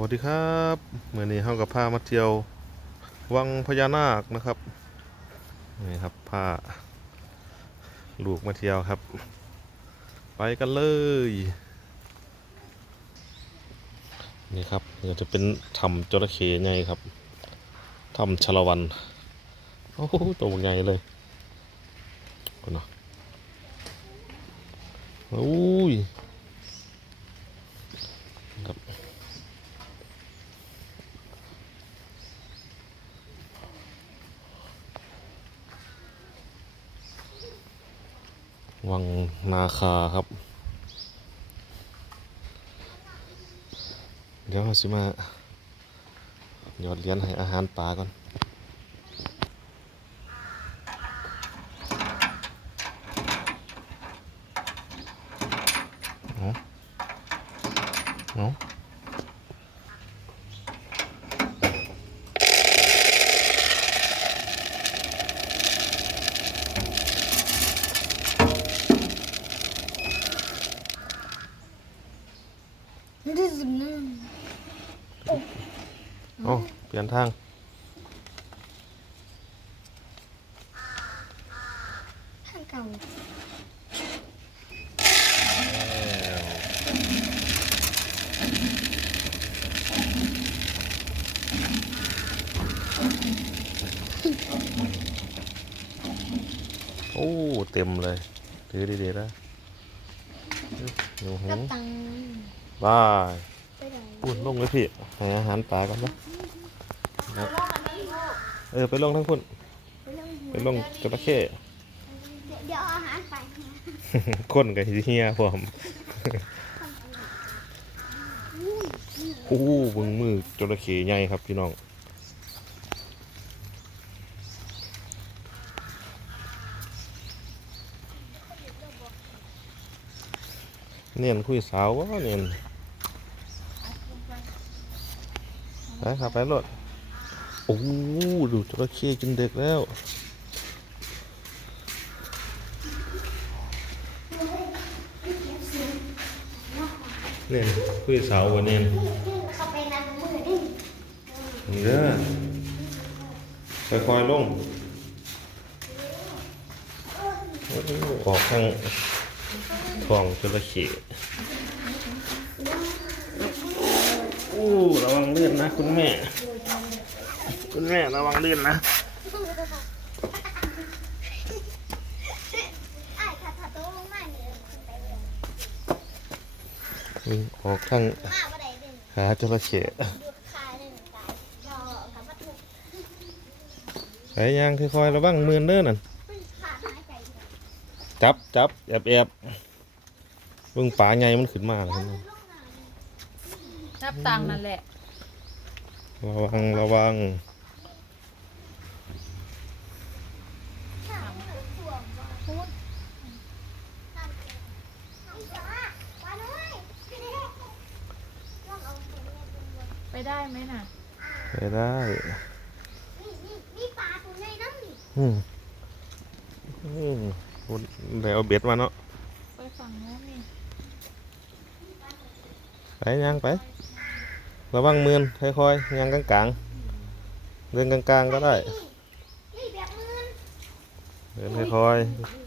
วัสดีครับเมื่อนี้เฮากับพามาเที่ยว วังพญานาคนะครับนี่ครับพาลูกมาเที่ยวครับ ไปกันเลยนี่ครับนี่จะเป็นถ้ำจระเข้ไงครับถ้ำชลวันโอ้โหตัวใหญ่เลยคนเนาะอุ้ยครับ วัง นาคาครับ เดี๋ยวเราสิมาหยอดเหรียญให้อาหารปลาก่อนเอา เอาเอาเปลี่ยนทางทางเก่าโอ้ เต็มเลย ถือดีๆนะหนูหูกั บตังบายไปไหนพูดลงเลยพี่ให้อาหารปลากันนะนะเออไปลงทั้งพุ่นไปเรื่องไปลงจระเข้เดี๋ยวเอาอาหารไปคนกับเฮียพร้อมโอ้เบึงมือจระเข้ใหญ่ครับพี่น้องเนียนคุยสาววะเนียน ไปครับไปรถโอ้ดูจระเข้กินเด็กแล้วเนียนคุยสาววะเนียนเข้าไปนันนี่เด้อค่อยๆลงออกทางทองจระเข้โอ้ระวังลื่นนะ คุณแม่ คุณแม่ระวังลื่นนะไอ้ขาขาโตลงมาเนี่ยไปเลยวิ่งออกทางมาบ่ได้เด่นหาจระเข้ดูคายหนึ่งตายรอกับวัตถุไปย่างค่อยๆระวังมือเด้อนั่นขาหายใจจับจับแอบแอบเบิ่งปลาใหญ่มันขึ้นมาแล้วเห็ นไหมนับตังค์นั่นแหละ ระวังระวัง ไปได้ไหมน่ะ ไปได้มีปลาตัวใหญ่น้ำนี่อืมอืมเดี๋ยวเอาเบ็ดมาเนาะไปฝั่งโน้นนี่ ไปย่างไป ระวังมือค่อยๆย่างกลางๆเดินกลางๆก็ได้ เดินค่อยๆ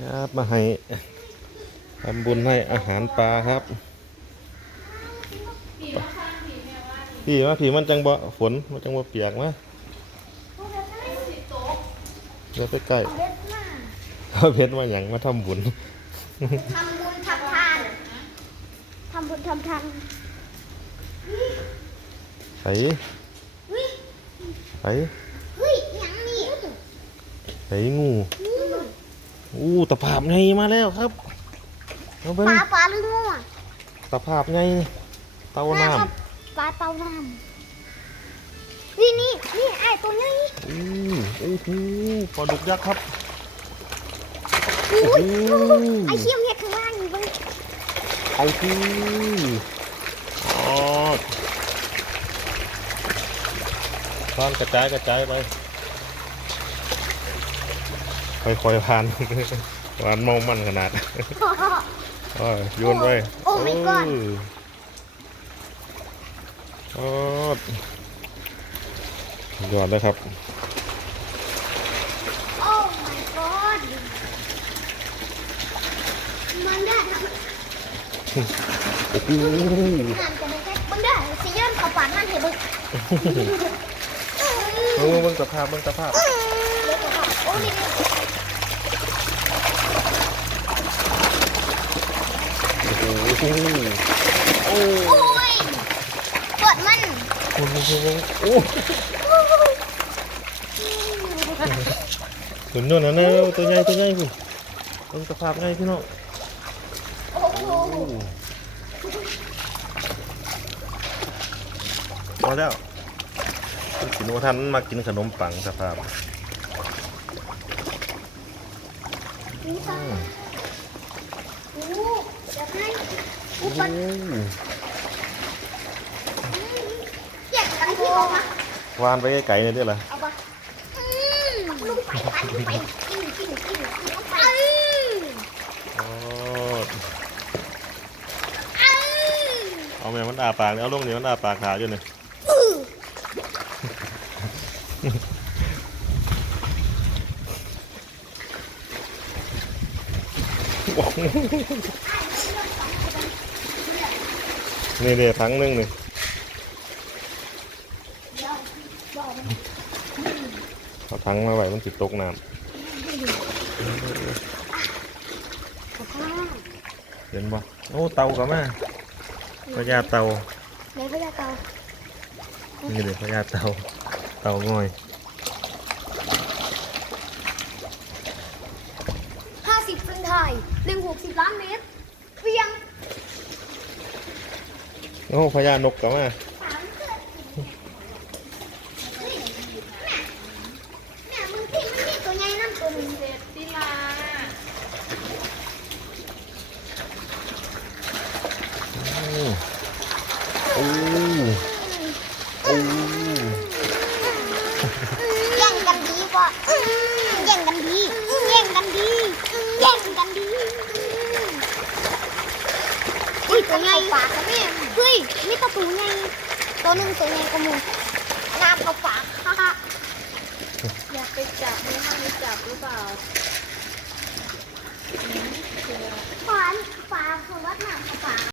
ครับมาให้ทำบุญให้อาหารปลาครับ พี่ว่าพี่มันจังบ่ฝนมันจังบ่เปียกมะเดี๋ยวไปใกล้ เล็ดมากเอาเพชรมาหยังมาทำบุญทำบุญทำทานทำบุญทำทานไปเฮ้ยไปเฮ้ยหยังนี่ไปงูอู้ตะภาพไงมาแล้วครับเอาปเบิ่งลาปลาหรืองูอะตะภาพไงเต้าน้ปลาเต่าน้ำนี่นี่นี่ไอ้ตัวนี้ำอู้โอ้โหปลาดุกยักษ์ครับ อุ้โอ้ยโหไอ้เขี้ยมเห็ดข้างล่างนี่เบ้างเอาทีอ๋อตอนกระจายกระจายไป ค่อยๆผ่านหวานเมามันขนาดโอ้ยโยนไปโอ้ my god โอ้ยอดเลยครับ โอ้ my god มันได้ทโอ้โหงานจะไม่ใช่มันได้สิย้อนเขาปานมันเห็นบึกเออเบิ่งสภาพเบิ่งสภาพเล็กกว่าโอ้นี่โอ้โหโอ้โอ้ยเปิดมันโหโอ้หุ่นยนต์นะเนี่ยตัวใหญ่ตัวใหญ่คุณเบิ่งสภาพไงพี่น้อง พอแล้วกินวัทันมากินขนมปังสภาพนี่ค่ะโอ้จะให้โอ้โหอยากกันที่เขามาวานไปไกลๆเนี่ยเด้อล่ะเอาปะอืมลูกไปไปไปกินกินกินกินไปอืม อ๋อ อืม เอา แม่มันอาปากเนี่ยเอาลงนี่มันอาปากขาอยู่เนี่ยนี่เดี๋ยวทั้งหนึงนี่เดี๋ยวบอกมันเอาทั้งมาไว้มันสิดตกน้ำเห็นบ่โอ้เตาก็มา พญาเตาไหนพยาเตานี่เดี๋ยวพญาเตาเตาง่อยห้าสิบฟรินไทยหนึ่งหกสิบล้านเมตรเวียง โอ้พญานกก็มาสามเกิดนี่แม่แม่มึงที่มันมีตัวใหญ่นั่นตัวหนึง เสร็จที่ลา โอ้โอ้แย่งกันดีกว่าแย่งกันดีแย่งกันดีแย่งกันดีอุ้ยตัวใหญ่ปากกันแม่เฮ้ยนี่ก็ตัวใหญ่ตัวหนึ่งตัวใหญ่กว่าหมูน้ำเขาปากฮ่าฮ่าอยากไปจับไม่ให้จับหรือเปล่าอืมเสือวานปลาเขาวัดน้ำเขาปาก